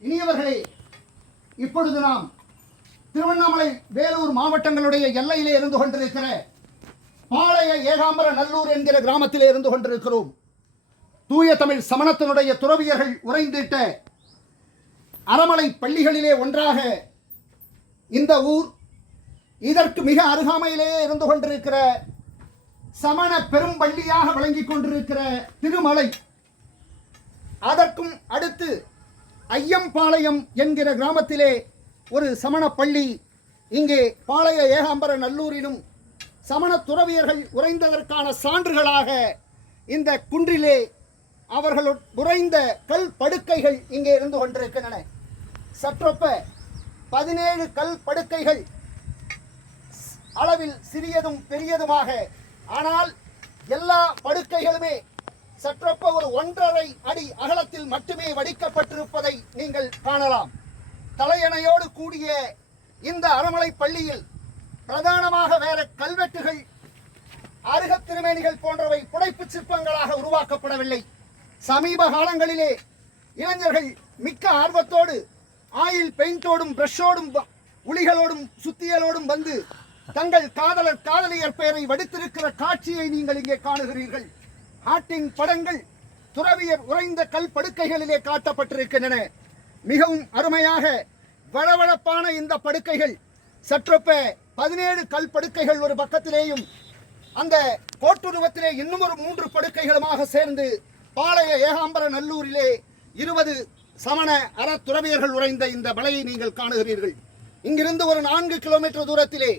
இனியவர்களே, இப்பொழுது நாம் திருவண்ணாமலை வேலூர் மாவட்டங்களுடைய எல்லையிலே இருந்து கொண்டிருக்கிற பாளைய ஏகாம்பர நல்லூர் என்கிற கிராமத்திலே இருந்து கொண்டிருக்கிறோம். தூய தமிழ் சமணத்தினுடைய துறவியர்கள் உறைந்திட்ட அறமலை பள்ளிகளிலே ஒன்றாக இந்த ஊர், இதற்கு மிக அருகாமையிலே இருந்து கொண்டிருக்கிற சமண பெரும்பள்ளியாக விளங்கிக் கொண்டிருக்கிற திருமலை, அதற்கும் அடுத்து ஐயம்பாளையம் என்கிற கிராமத்திலே ஒரு சமண பள்ளி. இங்கே பாளைய ஏகாம்பர நல்லூரிலும் சமண துறவியர்கள் உறைந்ததற்கான சான்றுகளாக இந்த குன்றிலே அவர்கள் உறைந்த கல் படுக்கைகள் இங்கே இருந்து கொண்டிருக்கின்றன. சற்றொப்ப 17 கல் படுக்கைகள், அளவில் சிறியதும் பெரியதுமாக, ஆனால் எல்லா படுக்கைகளுமே சற்றொப்ப ஒரு 1.5 அடி அகலத்தில் மட்டுமே வடிக்கப்பட்டிருப்பதை நீங்கள் காணலாம். தலையணையோடு கூடிய இந்த அறமலை பள்ளியில் பிரதானமாக வேற கல்வெட்டுகள், அருகத் திருமேனிகள் போன்றவை புடைப்பு சிற்பங்களாக உருவாக்கப்படவில்லை. சமீப காலங்களிலே இளைஞர்கள் மிக்க ஆர்வத்தோடு ஆயில் பெயிண்டோடும் பிரஷோடும் உளிகளோடும் சுத்தியலோடும் வந்து தங்கள் காதலர் காதலியர் பெயரை வடித்திருக்கிற காட்சியை நீங்கள் இங்கே காணுகிறீர்கள். ஆட்டின் படங்கள் துறவியர் உறைந்த கல் படுக்கைகளிலே காட்டப்பட்டிருக்கின்றன. மிகவும் அருமையாக வளவளப்பான இந்த படுக்கைகள், சற்றொப்ப 17 கல் படுக்கைகள் ஒரு பக்கத்திலேயும் அந்த கோட்டுருவத்திலே இன்னும் ஒரு 3 படுக்கைகளுமாக சேர்ந்து பாளைய ஏகாம்பர நல்லூரிலே 20 சமண அற துறவியர்கள் உறைந்த இந்த மலையை நீங்கள் காணுகிறீர்கள். இங்கிருந்து ஒரு 4 கிலோமீட்டர் தூரத்திலே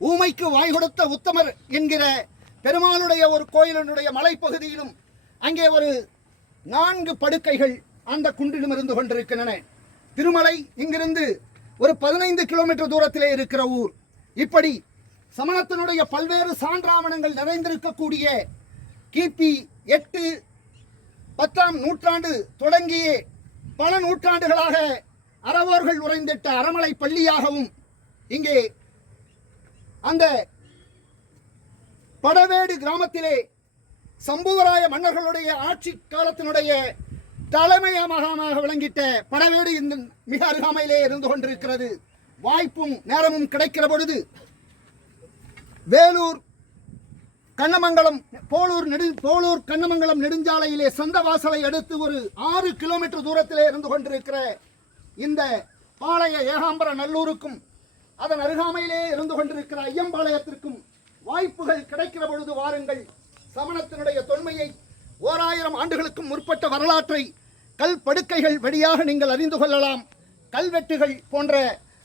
ஊமைக்கு வாய் கொடுத்த உத்தமர் என்கிற பெருமாளுடைய ஒரு கோயிலினுடைய மலைப்பகுதியிலும் அங்கே ஒரு 4 படுக்கைகள் அந்த குன்றிலும் இருந்து கொண்டிருக்கின்றன. திருமலை இங்கிருந்து ஒரு 15 கிலோமீட்டர் தூரத்திலே இருக்கிற ஊர். இப்படி சமணத்தினுடைய பல்வேறு சான்றாவணங்கள் நிறைந்திருக்கக்கூடிய கிபி 8, 10ஆம் நூற்றாண்டு தொடங்கியே பல நூற்றாண்டுகளாக அறவோர்கள் உறைந்திட்ட அறமலை பள்ளியாகவும், இங்கே அந்த படவேடு கிராமத்திலே சம்புவராய மன்னர்களுடைய ஆட்சி காலத்தினுடைய தலைமையகமாக விளங்கிட்ட படவேடு இந்த மிக அருகாமையிலே இருந்து கொண்டிருக்கிறது. வாய்ப்பும் நேரமும் கிடைக்கிற பொழுது வேலூர் கண்ணமங்கலம் போலூர் கண்ணமங்கலம் நெடுஞ்சாலையிலே சந்தவாசலை அடுத்து ஒரு 6 கிலோமீட்டர் தூரத்திலே இருந்து கொண்டிருக்கிற இந்த பாளைய ஏகாம்பர நல்லூருக்கும் அதன் அருகாமையிலே இருந்து கொண்டிருக்கிற ஐயம்பாளையத்திற்கும் வாய்ப்புகள் கிடைக்கிற பொழுது வாருங்கள். சமணத்தினுடைய தொன்மையை 1000 ஆண்டுகளுக்கும் முற்பட்ட வரலாற்றை கல் படுக்கைகள் வழியாக நீங்கள் அறிந்து கொள்ளலாம். கல்வெட்டுகள் போன்ற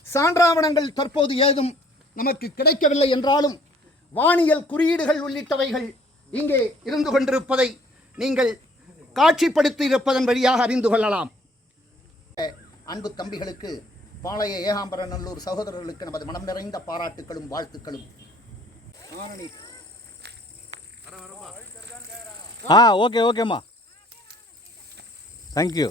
சான்றாவணங்கள் தற்போது ஏதும் நமக்கு கிடைக்கவில்லை என்றாலும் வானியல் குறியீடுகள் உள்ளிட்டவைகள் இங்கே இருந்து கொண்டிருப்பதை நீங்கள் காட்சிப்படுத்தி இருப்பதன் வழியாக அறிந்து கொள்ளலாம். அன்பு தம்பிகளுக்கு, பாளைய ஏகாம்பர நல்லூர் சகோதரர்களுக்கு நமது மனம் நிறைந்த பாராட்டுகளும் வாழ்த்துக்களும். ஓகேம்மா, தேங்க்யூ.